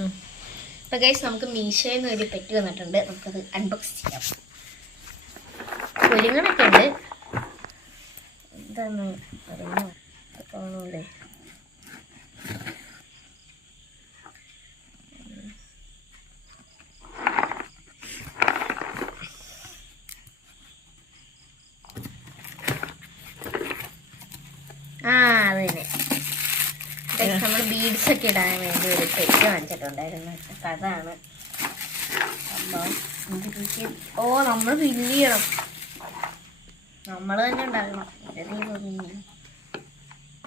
അപ്പോൾ ഗൈസ് നമുക്ക് മീഷോയിൽ നിന്ന് ഒരു പെറ്റ് വന്നിട്ടുണ്ട്. നമുക്കത് അൺബോക്സ് ചെയ്യാം. കുരുങ്ങണൊക്കെ ഉണ്ട്. എന്താണ് അറിയാമോ കാണൂല്ലേ? അത് തന്നെ നമ്മൾ ബീഡ്സ് ഒക്കെ ഇടാൻ വേണ്ടി ഒരു പെറ്റ് വാങ്ങിച്ചിട്ടുണ്ടായിരുന്നു. അപ്പം അതാണ് സംഭവം. നമ്മൾ ഫില്ല് ചെയ്യണം, നമ്മൾ തന്നെ ഉണ്ടാക്കണം.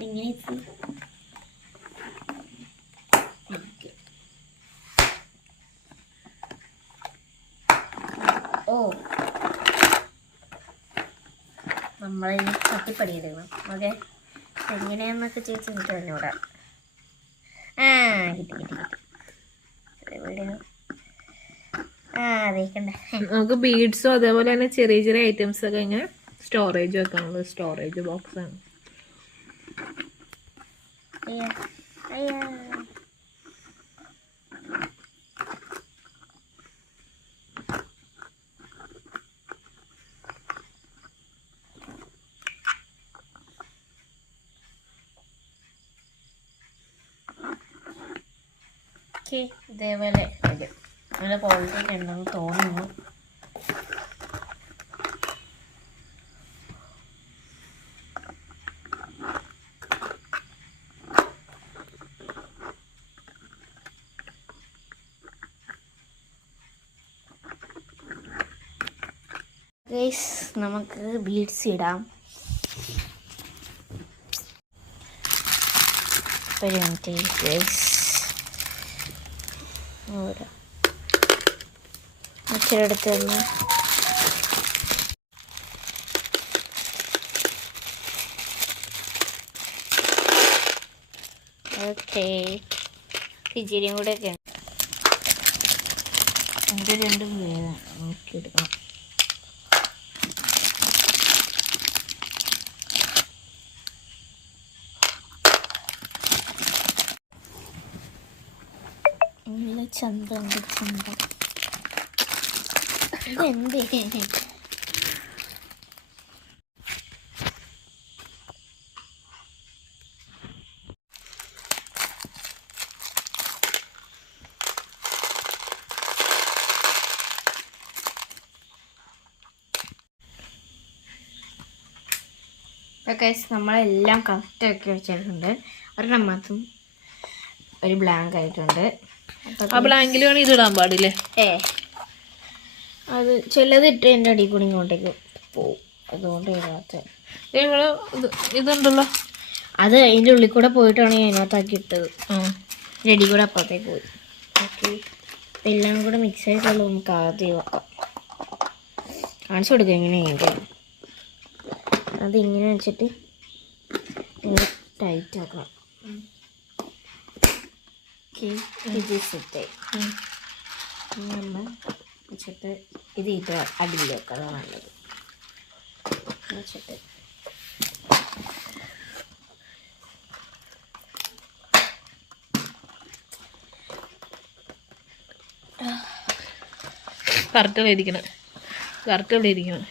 ഇങ്ങനെ നമ്മളിനി തട്ടിപ്പടിയെടുക്കണം. ഓക്കെ, എങ്ങനെയാന്നൊക്കെ ചേച്ചി എനിക്ക് പറഞ്ഞൂടാ. നമുക്ക് ബീഡ്സും അതേപോലെ തന്നെ ചെറിയ ചെറിയ ഐറ്റംസ് ഒക്കെ ഇങ്ങനെ സ്റ്റോറേജ് വെക്കാനുള്ള സ്റ്റോറേജ് ബോക്സ് ആണ്. ഇതേപോലെ നല്ല ക്വാളിറ്റി ഒക്കെ ഉണ്ടെന്ന് തോന്നുന്നു. ഗൈസ് നമുക്ക് ബീഡ്സ് ഇടാം. ഒരു മിനിറ്റ് ഗൈസ്, മറ്റൊരിടത്ത് നിന്ന് ഓക്കെ ഇച്ചിരിയും കൂടെ ഒക്കെ ഉണ്ട്. രണ്ടും വേണം നോക്കിയെടുക്കണം. ചന്തം ഇതെന്തേ? നമ്മളെല്ലാം കറക്റ്റാക്കി വെച്ചിട്ടുണ്ട്. ഒരെണ്ണം മാത്രം ഒരു ബ്ലാങ്ക് ആയിട്ടുണ്ട്. ആ ബ്ലാങ്കിലാണ് ഇതിടാൻ പാടില്ലേ? അത് ചിലത് ഇട്ട് എൻ്റെ അടിയിൽ കൂടി ഇങ്ങോട്ടേക്ക് പോവും, അതുകൊണ്ട് ഇടാത്ത. ഇതുണ്ടല്ലോ, അത് അതിൻ്റെ ഉള്ളിൽ കൂടെ പോയിട്ടാണ് ഞാൻ അതിനകത്താക്കി ഇട്ടത്. അടിയിൽ കൂടെ അപ്പുറത്തേക്ക് പോയി. ഓക്കെ, എല്ലാം കൂടെ മിക്സ് ആയിട്ടുള്ള നമുക്ക് ആദ്യം വെക്കാം. കാണിച്ചു കൊടുക്കുക എങ്ങനെയാണ്. അതിങ്ങനെ വെച്ചിട്ട് ഇങ്ങനെ ടൈറ്റ് ആക്കണം. നമ്മൾ വെച്ചിട്ട് ഇത് ഇട്ട് അടിയിൽ വെക്കുക, അതാണ് നല്ലത്. വെച്ചിട്ട് കറക്റ്റ് ഇവിടെ ഇരിക്കണം.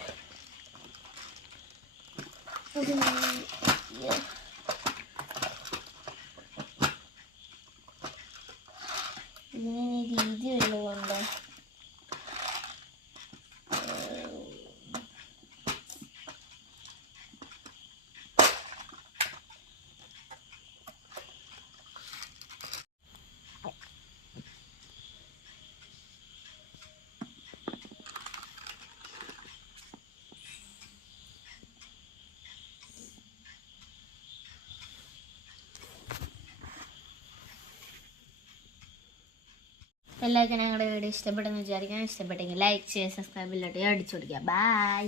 ഇതിന് രീതി വല്ലതുണ്ടോ? എല്ലാവർക്കും ഞങ്ങളുടെ വീഡിയോ ഇഷ്ടപ്പെട്ടെന്ന് വിചാരിക്കാൻ. ഇഷ്ടപ്പെട്ടെങ്കിൽ ലൈക്ക് ചെയ്യുക, സബ്സ്ക്രൈബ് ചെയ്തിട്ട് അടിച്ചു കൊടുക്കുക. ബൈ.